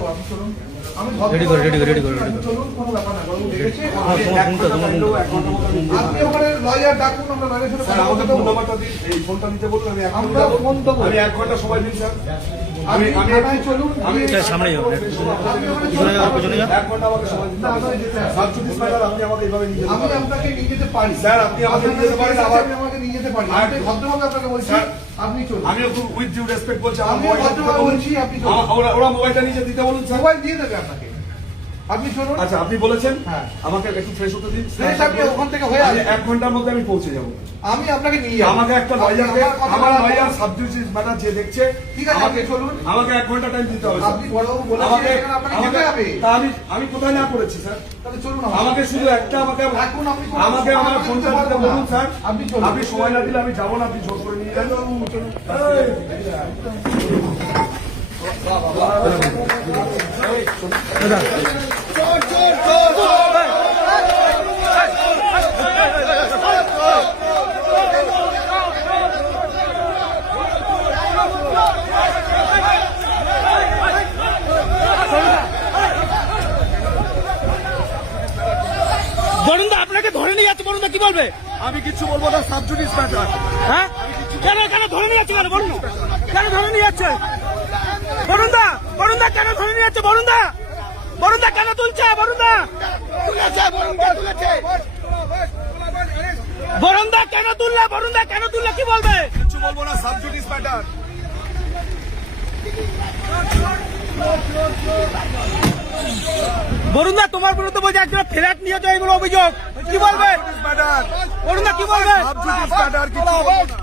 দেবো, আপনি চলুন। আমি রেডি করো। চলুন, কোনো ব্যাপার না, বাবু দেখেছি। আপনি ওখানে লয়ার ডাকুন, আমরা লয়ারের সাথে কথা বলতে দেবো। ফোনটা নিতে বলুন, আমি আমরা ফোন দেবো। আমি 1 ঘন্টা সময় দিন স্যার। আমি থানায় চলুন, সামনে যাও, আপনি ওখানে পিছনে যাও, পিছনে যাও। 1 ঘন্টা আমাকে সময় দিন। না, আমাকে যেতে হবে। সাবজুডিস ম্যাটার আপনি আমাকে এইভাবে নিয়ে যেতে আমি পারেন। আপনাকে নিয়ে যেতে পারি স্যার, আপনি আমাকে নিয়ে যেতে পারেন, আবার- আপনি আমাকে নিয়ে যেতে পারি। আমি ভদ্রভাবে আপনাকে বলছি, স্যার, আপনি চলুন। আমিও খুব উইথ ডিউ রেসপেক্ট বলছি, আমার আমি মোবাইলটা দিতে ভদ্রভাবে বলুন। বলছি, আপনি চলুন। ওরা মোবাইলটা নিচে দিতে বলুন স্যার। মোবাইল দিয়ে দেবে আপনাকে, আপনি চলুন। আচ্ছা, আপনি বলেছেন হ্যাঁ। আমাকে একটু ফ্রেশ হতে দিন। ফ্রেশ আপনি ওখান থেকে হয়ে আসবেন। 1 ঘন্টার মধ্যে আমি পৌঁছে যাব। আমি আপনাকে নিয়ে যাবো। আমাকে একটা লয়ারকে, আমার লয়ার সাবজুডিস ম্যাটার যে দেখছে, ঠিক আছে, আপনি চলুন। আমাকে 1 ঘন্টা টাইম দিতে হবে স্যার। আপনি বড়বাবু বলেছেন, আমাকে এখানে আপনাকে যেতে হবে। তা আমি কোথায় না করেছি স্যার? তাহলে চলুন আমাকে শুধু একটা আমাকে এখন আপনি কোনো আমাকে আমার সময় ফোনটা দিতে দিতে পারবো না। বলুন স্যার। আপনি চলুন। আপনি সময় না দিলে আমি যাবো না, আপনি জোর করে নিয়ে যান। বরুণদা আপনাকে ধরে নিয়ে যাচ্ছে, বরুণদা কি বলবে? আমি কিছু বলবো না, সাবজুডিস ম্যাটার। হ্যাঁ কেন ধরে নিয়ে যাচ্ছে? বরুণ কেন ধরে নিয়ে যাচ্ছে? বরুণদা কেন ধরে নিয়ে যাচ্ছে? বরুণদা কেন তুলছে? বরুণদা কেন তুললে কি বলবে? কিছু বলবো না, সাবজুডিস ম্যাটার। বরুণদা তোমার বিরুদ্ধে বলছে একজন ফ্ল্যাট নিয়েছে, এগুলো অভিযোগ, কি বলবে? ম্যাটার, বরুণদা কি বলবে? সাবজুডিস ম্যাটার, কিছু বলবো না।